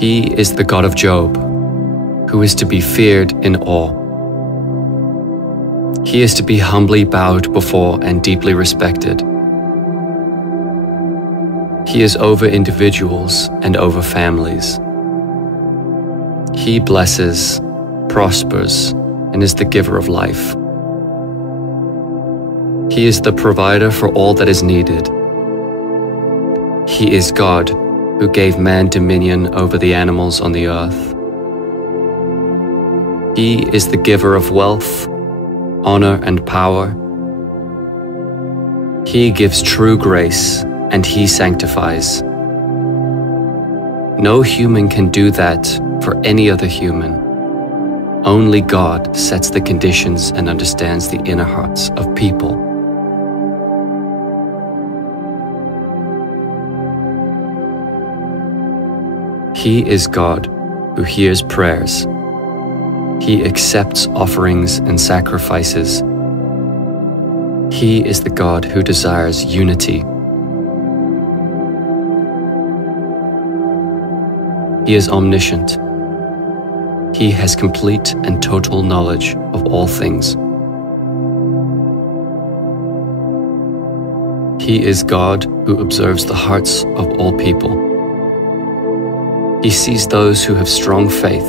He is the God of Job, who is to be feared in awe. He is to be humbly bowed before and deeply respected. He is over individuals and over families. He blesses, prospers, and is the giver of life. He is the provider for all that is needed. He is God who gave man dominion over the animals on the earth. He is the giver of wealth, honor, and power. He gives true grace, and He sanctifies. No human can do that for any other human. Only God sets the conditions and understands the inner hearts of people. He is God who hears prayers. He accepts offerings and sacrifices. He is the God who desires unity. He is omniscient. He has complete and total knowledge of all things. He is God who observes the hearts of all people. He sees those who have strong faith.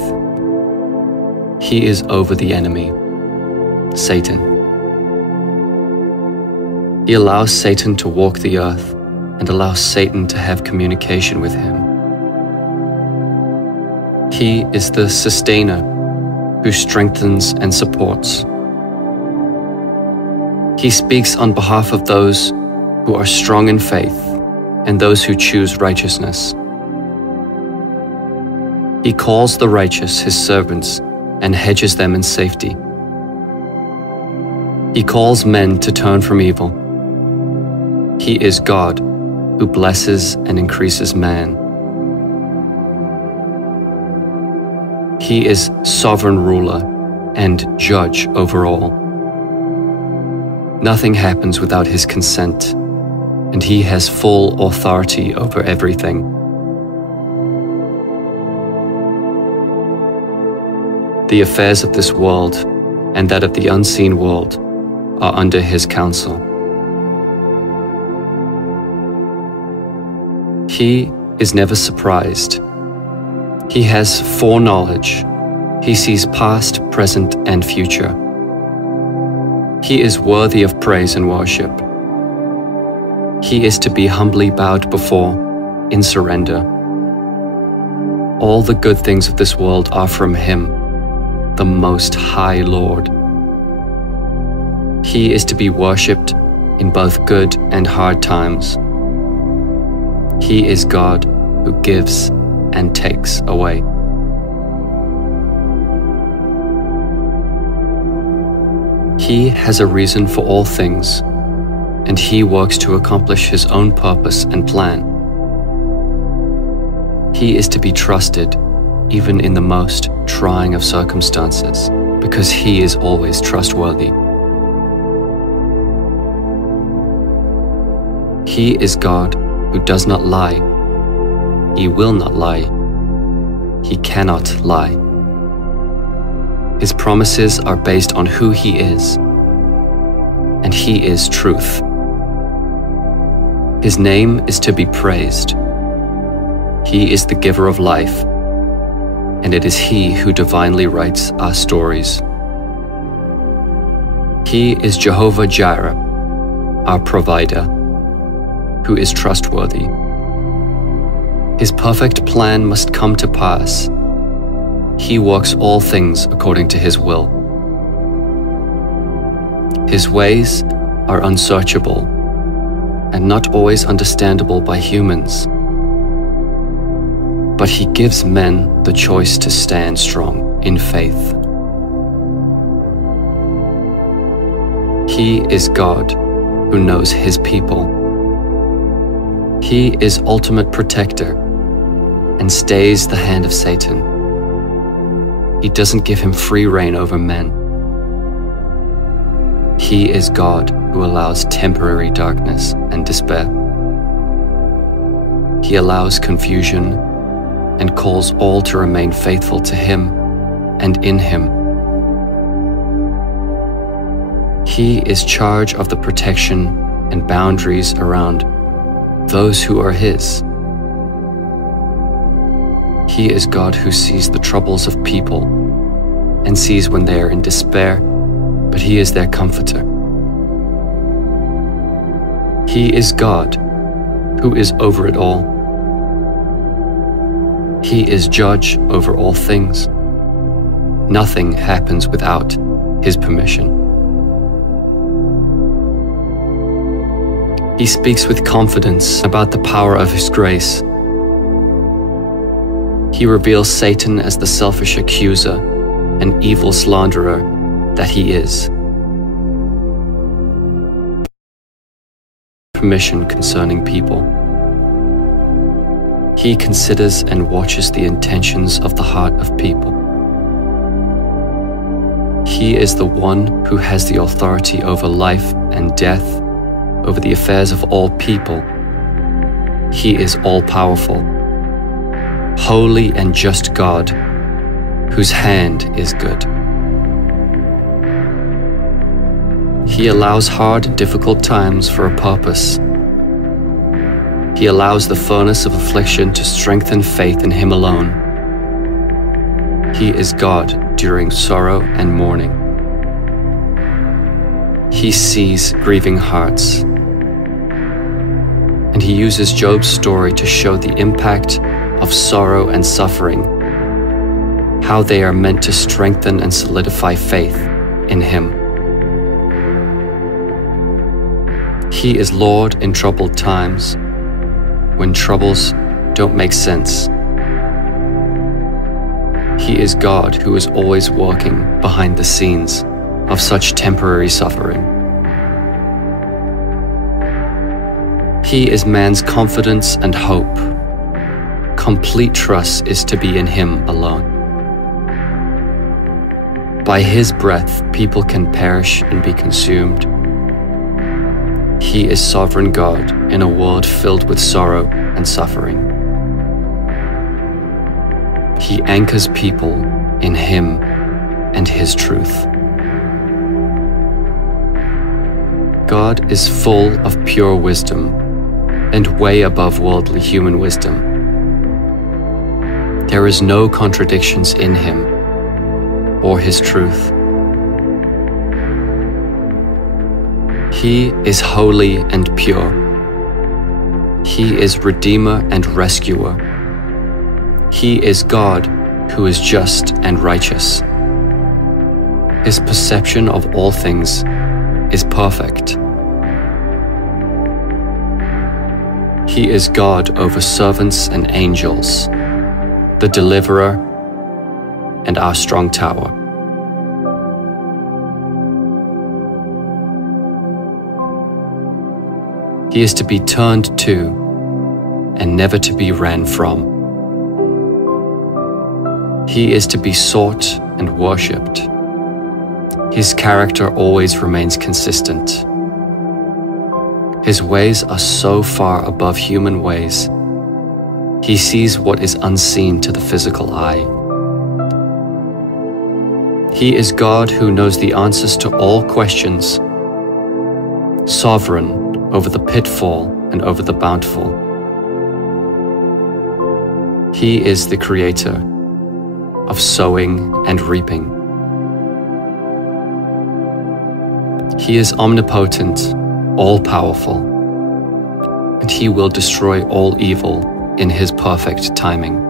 He is over the enemy, Satan. He allows Satan to walk the earth and allows Satan to have communication with him. He is the sustainer who strengthens and supports. He speaks on behalf of those who are strong in faith and those who choose righteousness. He calls the righteous His servants and hedges them in safety. He calls men to turn from evil. He is God who blesses and increases man. He is sovereign ruler and judge over all. Nothing happens without His consent, and He has full authority over everything. The affairs of this world and that of the unseen world are under His counsel. He is never surprised. He has foreknowledge. He sees past, present, and future. He is worthy of praise and worship. He is to be humbly bowed before in surrender. All the good things of this world are from Him, the Most High Lord. He is to be worshipped in both good and hard times. He is God who gives and takes away. He has a reason for all things, and He works to accomplish His own purpose and plan. He is to be trusted even in the most trying of circumstances, because He is always trustworthy. He is God who does not lie. He will not lie. He cannot lie. His promises are based on who He is, and He is truth. His name is to be praised. He is the giver of life, and it is He who divinely writes our stories. He is Jehovah Jireh, our provider, who is trustworthy. His perfect plan must come to pass. He works all things according to His will. His ways are unsearchable and not always understandable by humans. But He gives men the choice to stand strong in faith. He is God who knows His people. He is ultimate protector and stays the hand of Satan. He doesn't give him free rein over men. He is God who allows temporary darkness and despair. He allows confusion and calls all to remain faithful to Him and in Him. He is charge of the protection and boundaries around those who are His. He is God who sees the troubles of people and sees when they are in despair, but He is their comforter. He is God who is over it all. He is judge over all things. Nothing happens without His permission. He speaks with confidence about the power of His grace. He reveals Satan as the selfish accuser and evil slanderer that he is. Permission concerning people. He considers and watches the intentions of the heart of people. He is the one who has the authority over life and death, over the affairs of all people. He is all-powerful, holy and just God, whose hand is good. He allows hard and difficult times for a purpose. He allows the furnace of affliction to strengthen faith in Him alone. He is God during sorrow and mourning. He sees grieving hearts. And He uses Job's story to show the impact of sorrow and suffering, how they are meant to strengthen and solidify faith in Him. He is Lord in troubled times, when troubles don't make sense. He is God who is always working behind the scenes of such temporary suffering. He is man's confidence and hope. Complete trust is to be in Him alone. By His breath, people can perish and be consumed. He is sovereign God in a world filled with sorrow and suffering. He anchors people in Him and His truth. God is full of pure wisdom and way above worldly human wisdom. There is no contradictions in Him or His truth. He is holy and pure. He is Redeemer and Rescuer. He is God who is just and righteous. His perception of all things is perfect. He is God over servants and angels, the deliverer and our strong tower. He is to be turned to and never to be ran from. He is to be sought and worshipped. His character always remains consistent. His ways are so far above human ways. He sees what is unseen to the physical eye. He is God who knows the answers to all questions, sovereign over the pitfall and over the bountiful. He is the creator of sowing and reaping. He is omnipotent, all-powerful, and He will destroy all evil in His perfect timing.